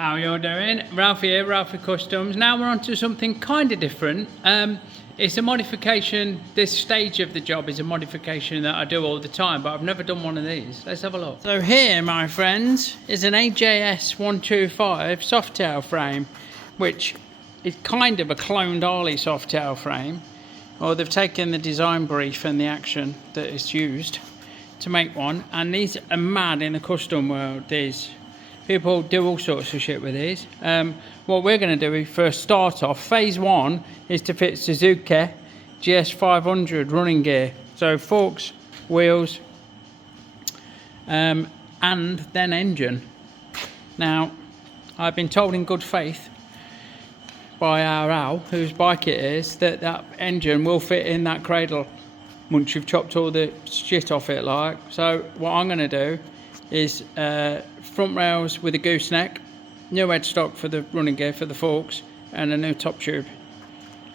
How you all doing? Ralphy here, Ralphy Customs. Now we're on to something kind of different. It's a modification. This stage of the job is a modification that I do all the time, but I've never done one of these. Let's have a look. So here, my friends, is an AJS 125 Softail frame, which is kind of a cloned Harley Softail frame. Or they've taken the design brief and the action that is used to make one, and these are mad in the custom world. These people do all sorts of shit with these. What we're going to do is first start off. Phase one is to fit Suzuki GS 500 running gear, so forks, wheels, and then engine. Now, I've been told in good faith by our Al, whose bike it is, that that engine will fit in that cradle once you've chopped all the shit off it, like. So what I'm going to do is front rails with a gooseneck, new headstock for the running gear for the forks, and a new top tube,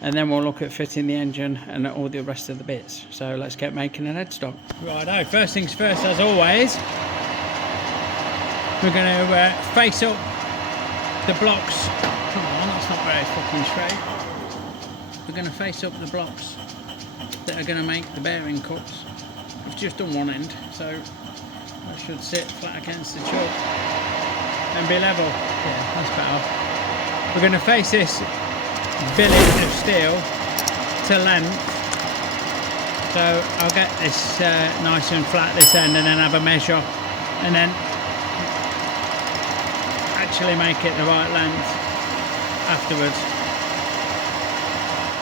and then we'll look at fitting the engine and all the rest of the bits. So let's get making an headstock. Righto, first things first, as always, we're going to face up the blocks. Come on, that's not very fucking straight. We're going to face up the blocks that are going to make the bearing cuts. We've just done one end, so I should sit flat against the chalk and be level. Yeah, that's better. We're going to face this billet of steel to length, so I'll get this nice and flat this end, and then have a measure, and then actually make it the right length afterwards.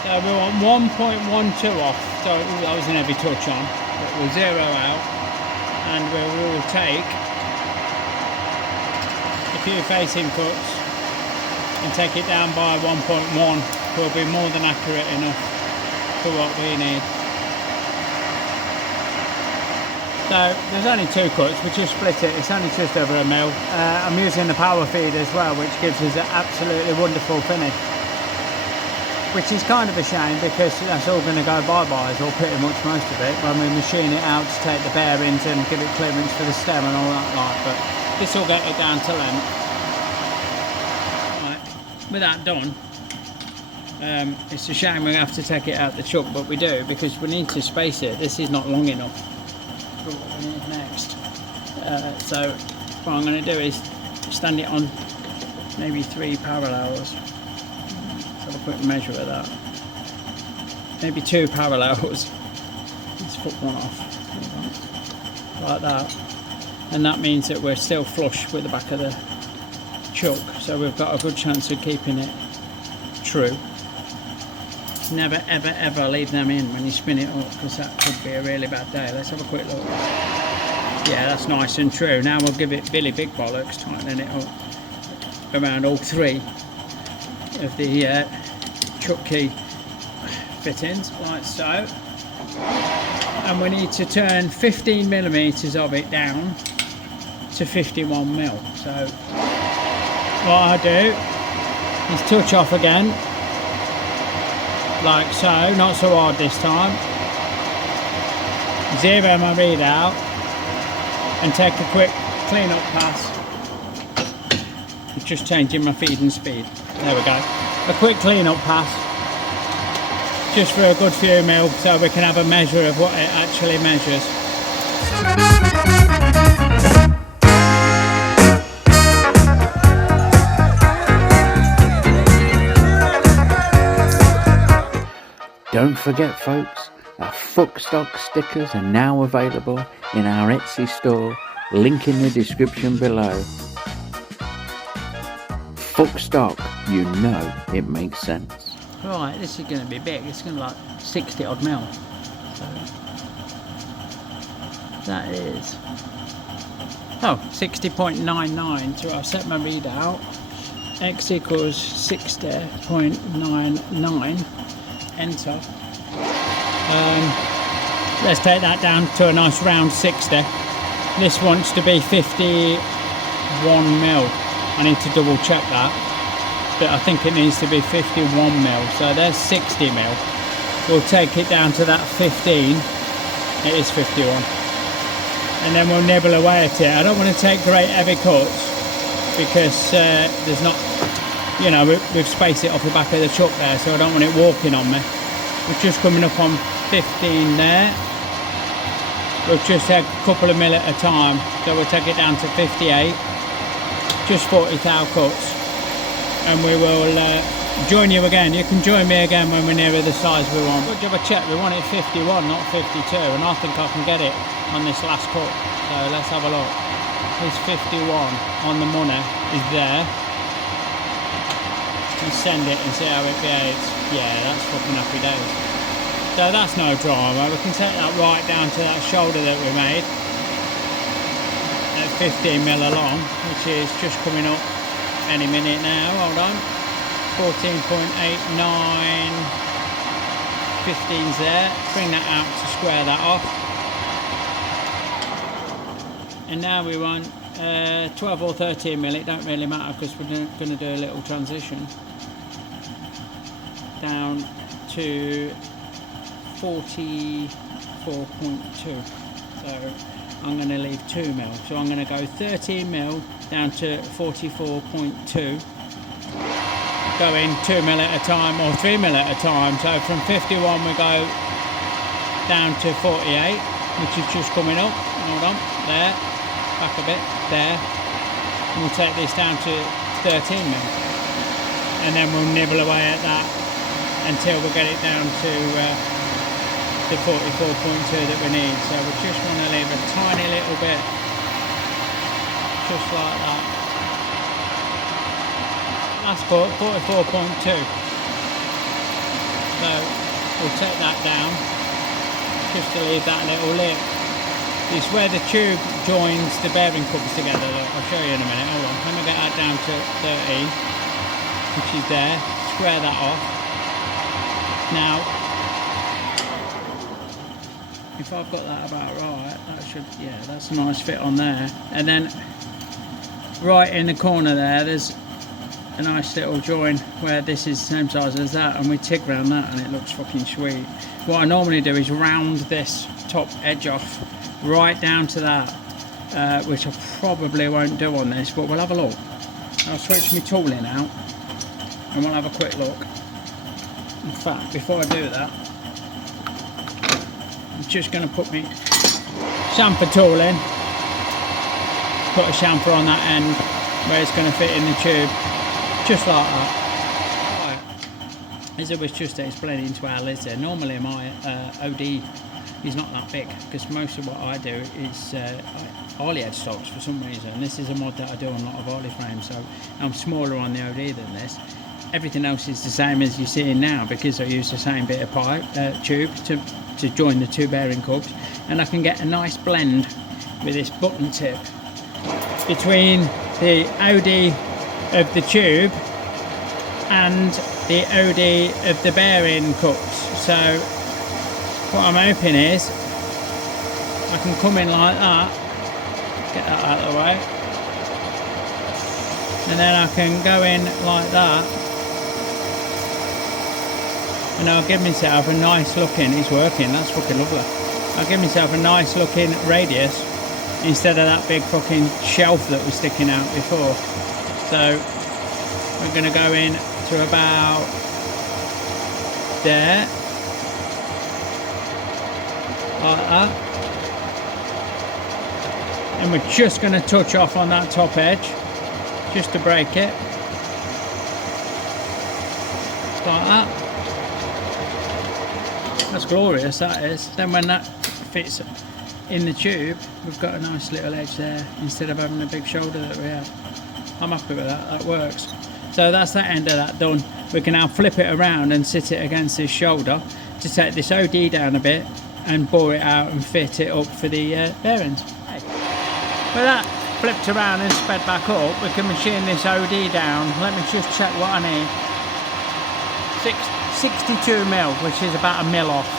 So we want 1.12 off, so that was an heavy touch on, but we'll zero out, and we will take a few facing cuts and take it down by 1.1. Will be more than accurate enough for what we need. So there's only two cuts, we just split it, it's only just over a mil. I'm using the power feed as well, which gives us an absolutely wonderful finish, which is kind of a shame because that's all going to go bye-byes, or pretty much most of it, when we machine it out to take the bearings and give it clearance for the stem and all that like. But this will get it down to length. Right, with that done, it's a shame we have to take it out the chuck, but we do, because we need to space it. This is not long enough for what we need next. So what I'm going to do is stand it on maybe 3 parallels. Have a quick measure of that. Maybe 2 parallels. Let's put one off. Like that. And that means that we're still flush with the back of the chuck, so we've got a good chance of keeping it true. Never ever ever leave them in when you spin it up, because that could be a really bad day. Let's have a quick look. Yeah, that's nice and true. Now we'll give it Billy Big Bollocks, tightening it up around all 3 of the chuck key fittings, like so. And we need to turn 15 millimeters of it down to 51 mil. So what I do is touch off again, like so, not so hard this time. Zero my readout and take a quick clean up pass. Just changing my feeding speed. There we go. A quick clean up pass, just for a good few mil, so we can have a measure of what it actually measures. Don't forget, folks, our Fuckstock stickers are now available in our Etsy store, link in the description below. Fuckstock, you know it makes sense. Right, this is going to be big. It's going to be like 60 odd mil. So that is 60.99. So I've set my readout. X equals 60.99. Enter. Let's take that down to a nice round 60. This wants to be 51 mil. I need to double check that, but I think it needs to be 51 mil. So there's 60 mil. We'll take it down to that 15. It is 51. And then we'll nibble away at it. I don't want to take great heavy cuts, because there's not, you know, we've spaced it off the back of the truck there, so I don't want it walking on me. We're just coming up on 15 there. We'll just take a couple of mil at a time, so we'll take it down to 58, just 40 thou cuts, and we will join you again. You can join me again when we're nearer the size we want. Good job of check, we want it 51, not 52, and I think I can get it on this last cut, so let's have a look. This 51 on the money is there. Let's send it and see how it behaves. Yeah, that's fucking happy days. So that's no drama. We can take that right down to that shoulder that we made at 15 mil along, which is just coming up any minute now. Hold on, 14.89, 15's there. Bring that out to square that off, and now we want 12 or 13 mil. It don't really matter because we're going to do a little transition down to 44.2. So I'm going to leave 2 mil. So I'm going to go 13 mil down to 44.2, going 2 mil at a time or 3 mil at a time. So from 51 we go down to 48, which is just coming up. Hold on, there, back a bit, there. And we'll take this down to 13 mil, and then we'll nibble away at that until we get it down to the 44.2 that we need. So we just want to leave a tiny little bit, just like that. That's 44.2. So we'll take that down just to leave that little lip. It's where the tube joins the bearing covers together. Look, I'll show you in a minute. Hold on. Let me get that down to 13, which is there. Square that off. Now, if I've got that about right, that should, yeah, that's a nice fit on there. And then right in the corner there, there's a nice little join where this is the same size as that, and we tick around that and it looks fucking sweet. What I normally do is round this top edge off right down to that, which I probably won't do on this, but we'll have a look. I'll switch my tooling out and we'll have a quick look. In fact, before I do that, I'm just going to put my chamfer tool in, put a chamfer on that end where it's going to fit in the tube, just like that. Right. As I was just explaining to our Liz there, normally my OD is not that big, because most of what I do is Harley headstocks for some reason. This is a mod that I do on a lot of Harley frames, so I'm smaller on the OD than this. Everything else is the same as you're seeing now, because I use the same bit of pipe tube to join the two bearing cubs, and I can get a nice blend with this button tip between the OD of the tube and the OD of the bearing cups. So what I'm hoping is I can come in like that, get that out of the way, and then I can go in like that, and I'll give myself a nice looking, it's working, that's fucking lovely. I'll give myself a nice looking radius instead of that big fucking shelf that was sticking out before. So we're going to go in to about there, like that, and we're just going to touch off on that top edge just to break it, just like that. That's glorious, that is. Then when that fits in the tube, we've got a nice little edge there instead of having a big shoulder that we have. I'm happy with that, that works. So that's that end of that done. We can now flip it around and sit it against this shoulder to take this OD down a bit and bore it out and fit it up for the bearings. Okay. With that flipped around and sped back up, we can machine this OD down. Let me just check what I need. 62 mil, which is about a mil off.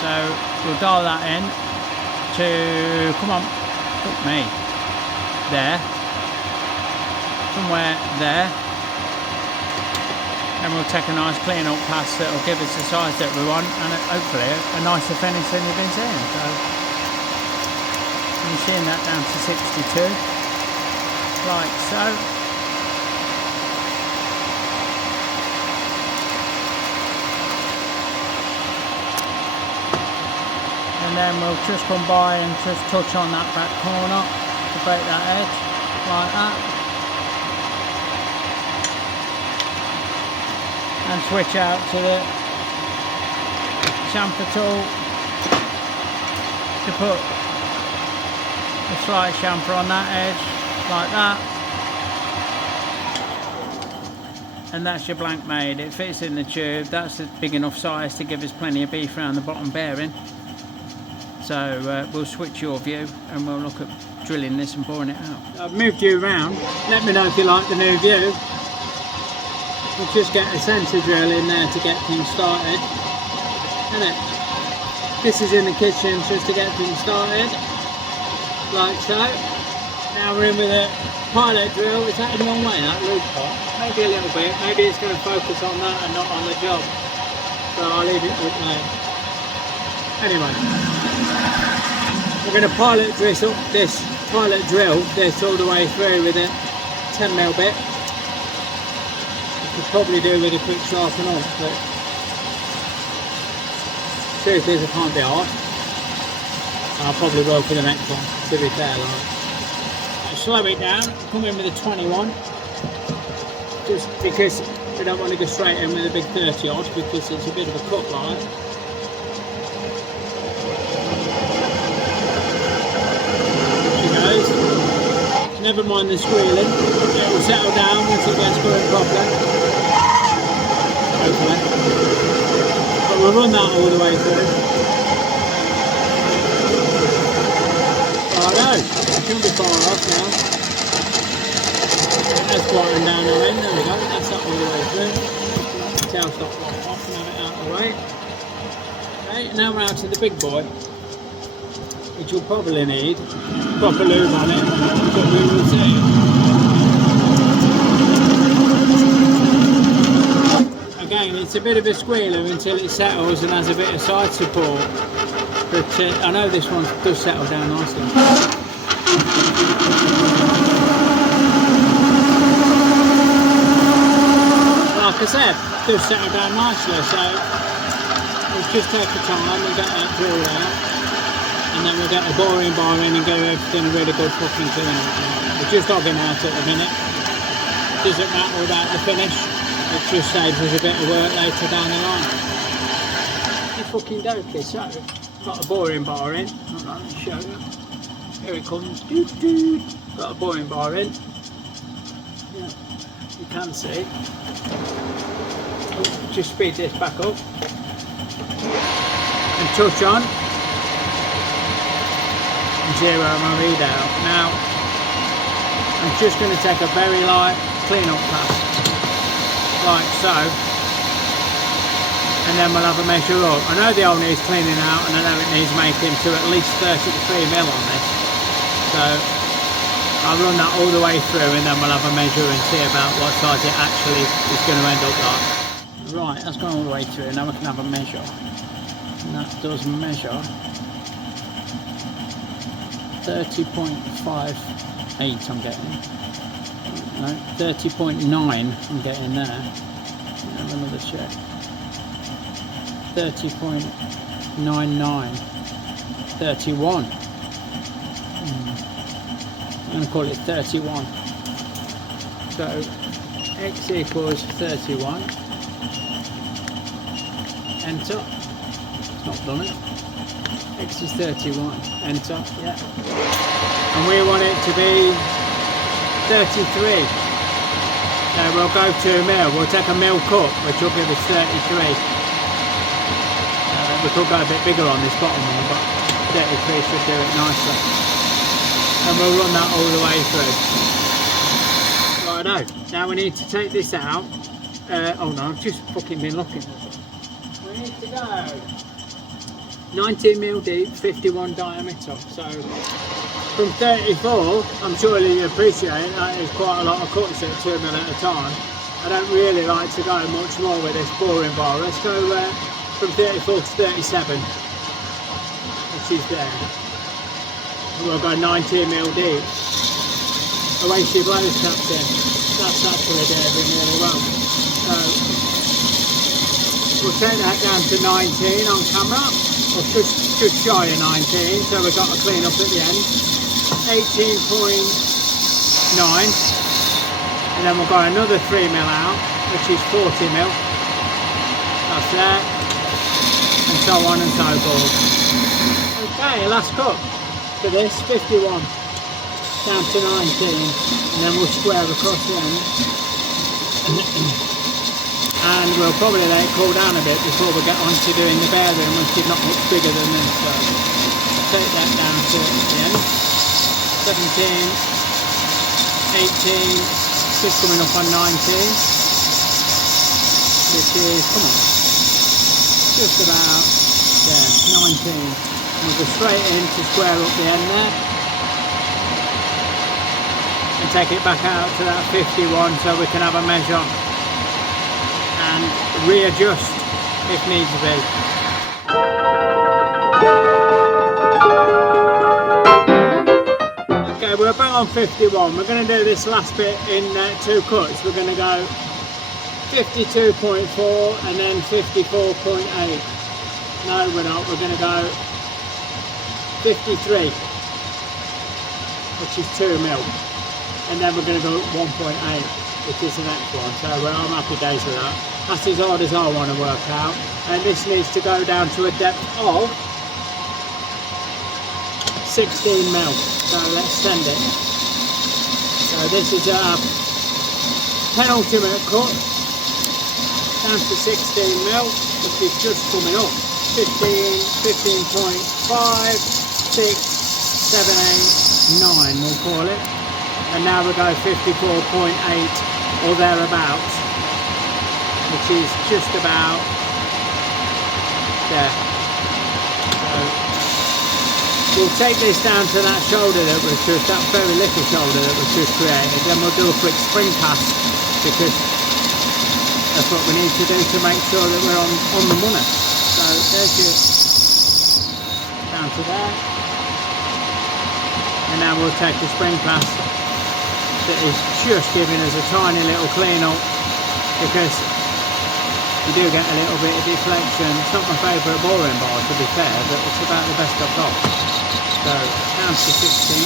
So we'll dial that in to, come on, fuck me, there, somewhere there, and we'll take a nice clean up pass that will give us the size that we want, and hopefully a nicer finish than you've been seeing. So I'm seeing that down to 62. like so. And then we'll just come by and just touch on that back corner to break that edge, like that. And switch out to the chamfer tool to put a slight chamfer on that edge, like that. And that's your blank made. It fits in the tube. That's a big enough size to give us plenty of beef around the bottom bearing. So we'll switch your view and we'll look at drilling this and boring it out. I've moved you around. Let me know if you like the new view. We'll just get a centre drill in there to get things started. Isn't it? This is in the kitchen just to get things started. Like so. Now we're in with a pilot drill. Is that a long way, that loop part? Maybe a little bit. Maybe it's going to focus on that and not on the job. So I'll leave it with that. Anyway. We're going to pilot drill this all the way through with a 10mm bit. You could probably do with a quick sharpen on, but truth is I can't be arsed. I probably will for the next one, to be fair. I'll slow it down, come in with a 21, just because we don't want to go straight in with a big 30 odd because it's a bit of a cut line. Never mind the squealing, it will settle down once it gets going properly, hopefully. But we'll run that all the way through. Righto, shouldn't be far off now. That's quieting down our end, there we go, that's that all the way through. Tail stop right off and have it out of the way. Okay, now we're out to the big boy, which you'll probably need proper lube on it, but we will see. Again, it's a bit of a squealer until it settles and has a bit of side support, but I know this one does settle down nicely. Like I said, it does settle down nicely, so we'll just take the time and get that drilled out. And then we'll get the boring bar in and get everything really good fucking clean. We're just hogging out at the minute. It doesn't matter about the finish, it just saves us a bit of work later down the line. You fucking dopey, so got a boring bar in. Let me show you. Here it comes. Got a boring bar in. Yeah, you can see. Just speed this back up and touch on. Zero my readout. Now I'm just going to take a very light clean up pass like so, and then we'll have a measure up. I know the old needs cleaning out and I know it needs making to at least 33mm on this, so I'll run that all the way through and then we'll have a measure and see about what size it actually is going to end up like. Right, that's gone all the way through. Now we can have a measure, and that does measure 30.58 I'm getting. No, 30.9 I'm getting there. Have another check. 30.99. 31. I'm going to call it 31. So x equals 31. Enter. It's not done it. X is 31, enter, yeah. And we want it to be 33. We'll go to a mil, we'll take a mil cut, which will give us 33. We could go a bit bigger on this bottom one, but 33 should do it nicely. And we'll run that all the way through. Righto, now we need to take this out. Oh no, I've just fucking been looking. We need to go 19mm deep, 51 diameter. So from 34, I'm sure you appreciate that is quite a lot of cuts at 2mm at a time. I don't really like to go much more with this boring bar. Let's go from 34 to 37, which is there. We'll go 19mm deep. Oasis blows tapped in. That's actually doing really well. So we'll take that down to 19 on camera, or just shy of 19, so we've got to clean up at the end. 18.9, and then we'll go another 3mm out, which is 40mm. That's there, and so on and so forth. Okay, last cut for this, 51. Down to 19, and then we'll square across the end. And we'll probably let it cool down a bit before we get on to doing the bearing, which is not much bigger than this. So take that down to the end. 17, 18, just coming up on 19, which is, come on, just about there, 19. We'll go straight in to square up the end there. And take it back out to that 51 so we can have a measure and readjust if needs be. Okay, we're bang on 51. We're going to do this last bit in 2 cuts. We're going to go 52.4 and then 54.8. No, we're not. We're going to go 53, which is 2mm. And then we're going to go 1.8, which is the next one. So I'm happy days with that. That's as hard as I want to work out. And this needs to go down to a depth of 16mm. So let's send it. So this is our penultimate cut down to 16mm, which is just coming up. 15, 15.5, 6, 7, 8, 9 we'll call it. And now we go 54.8 or thereabouts, which is just about there. So we'll take this down to that shoulder that was just, that very little shoulder that was just created. Then we'll do a quick spring pass, because that's what we need to do to make sure that we're on the money. So there's your down to there, and now we'll take the spring pass. That is just giving us a tiny little clean up, because you do get a little bit of deflection. It's not my favourite boring bar, to be fair, but it's about the best I've got. So down to 16,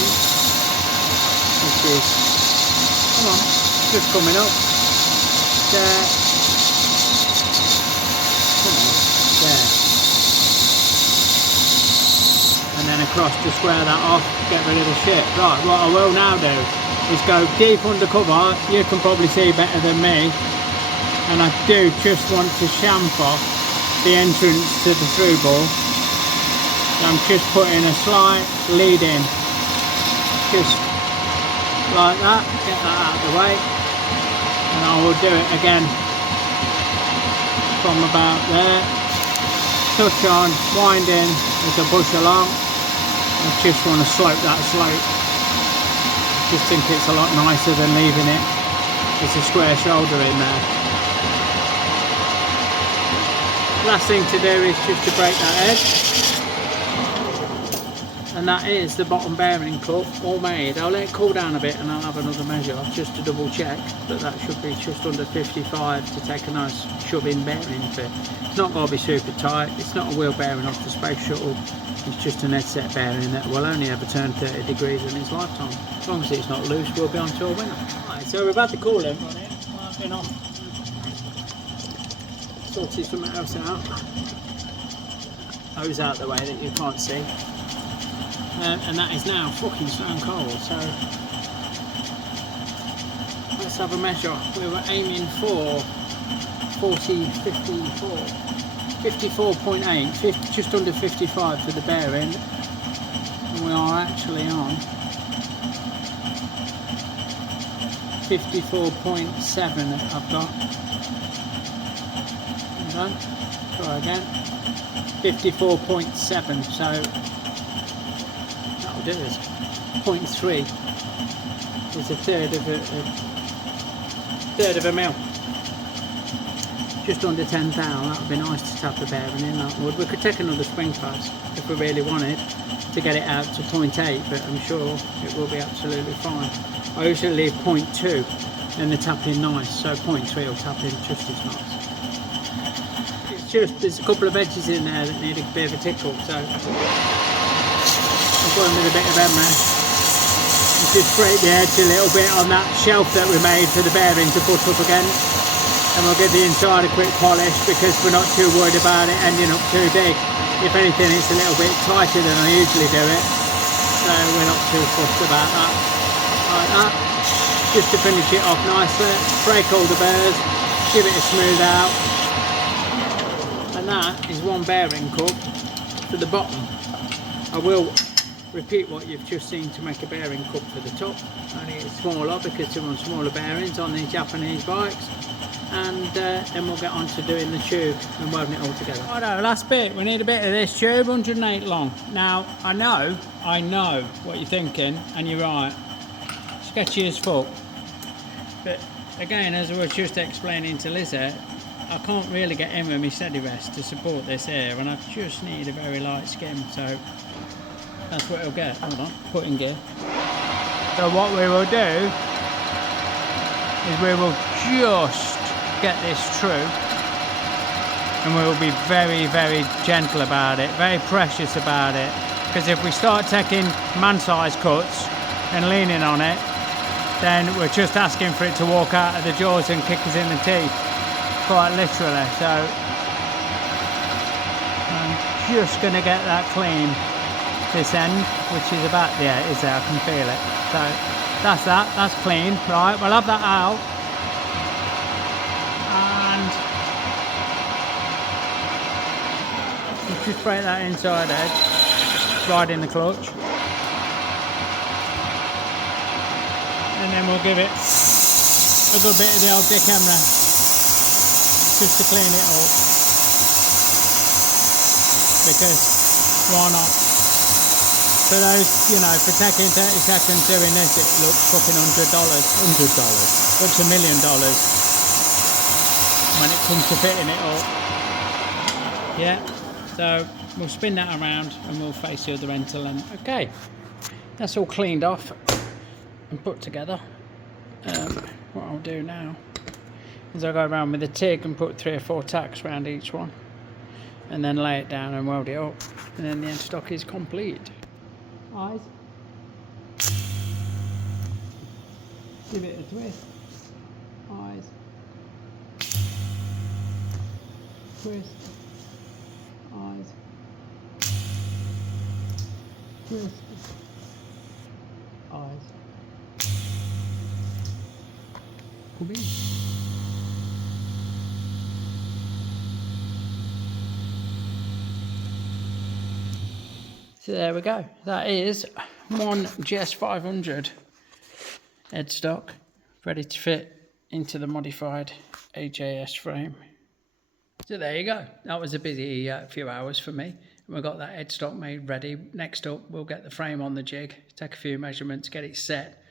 which is, come on, just coming up there, come on, there, and then across to square that off, get rid of the shit. Right, what I will now do is go deep undercover. You can probably see better than me, and I do just want to chamfer the entrance to the through bore. So I'm just putting a slight lead in, just like that, get that out of the way, and I will do it again from about there, touch on, wind in as I push along. I just want to slope that slope. Just think it's a lot nicer than leaving it as a square shoulder in there. Last thing to do is just to break that edge, and that is the bottom bearing cut all made. I'll let it cool down a bit and I'll have another measure just to double check, but that should be just under 55 to take a nice shove-in bearing fit. It's not going to be super tight. It's not a wheel bearing off the Space Shuttle. It's just an headset bearing that will only ever turn 30 degrees in its lifetime. As long as it's not loose, we'll be on to a winner. Right, so we've had the coolant on it. Well, been off. Sorted something else out. Hose out the way that you can't see. And that is now fucking stone cold. So let's have a measure. We were aiming for 54.8, just under 55 for the bearing, and we are actually on 54.7 I've got. Done. Try again. 54.7, so that'll do us. 0.3 is a third of a mil. Just under 10 thou. That would be nice to tap the bearing in, that would. We could take another spring pass if we really wanted. to get it out to 0.8, but I'm sure it will be absolutely fine. I usually leave 0.2 and the tap in nice, so 0.3 will tap in just as nice. It's just, there's a couple of edges in there that need a bit of a tickle, so I'm going with a bit of emery. Just break the edge a little bit on that shelf that we made for the bearing to put up against, and we'll give the inside a quick polish because we're not too worried about it ending up too big. If anything, it's a little bit tighter than I usually do it, so we're not too fussed about that. Like that, just to finish it off nicely, break all the burrs, give it a smooth out, and that is one bearing cup for the bottom. I will repeat what you've just seen to make a bearing cup for the top, only it's smaller because they want smaller bearings on these Japanese bikes, and then we'll get on to doing the tube and welding it all together. Righto, last bit, we need a bit of this tube, 108 long. Now I know what you're thinking, and you're right, sketchy as fuck, but again, as I was just explaining to Lizette, I can't really get in with my steady rest to support this here, and I just need a very light skim, so that's what it'll get. Hold on, put in gear. So what we will do is we will just get this true, and we will be very, very gentle about it, very precious about it, because if we start taking man-sized cuts and leaning on it, then we're just asking for it to walk out of the jaws and kick us in the teeth, quite literally. So I'm just going to get that clean, this end, which is about, yeah, it is there, I can feel it. So that's that, that's clean. Right, we'll have that out, and we'll just break that inside edge, slide in the clutch, and then we'll give it a good bit of the old Dick Emery just to clean it up, because why not? For those, you know, for taking 30 seconds doing this, it looks fucking $100. Looks $1 million when it comes to fitting it up. Yeah, so we'll spin that around and we'll face the other end to length. Okay, that's all cleaned off and put together. What I'll do now is I'll go around with a TIG and put 3 or 4 tacks around each one, and then lay it down and weld it up, and then the end stock is complete. Eyes. Give it a twist. Eyes. Twist. Eyes. Twist. Eyes. Come in. So there we go. That is one AJS 500 headstock ready to fit into the modified AJS frame. So there you go. That was a busy few hours for me. We got that headstock made ready. Next up, we'll get the frame on the jig, take a few measurements, get it set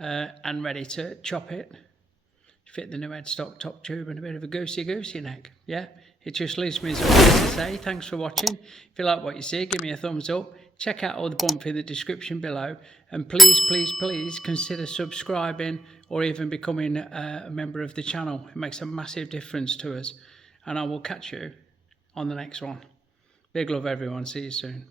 and ready to chop it. Fit the new headstock top tube and a bit of a goosey neck. Yeah, it just leaves me to say thanks for watching. If you like what you see, give me a thumbs up. Check out all the bump in the description below, and please consider subscribing or even becoming a member of the channel. It makes a massive difference to us, and I will catch you on the next one. Big love everyone, see you soon.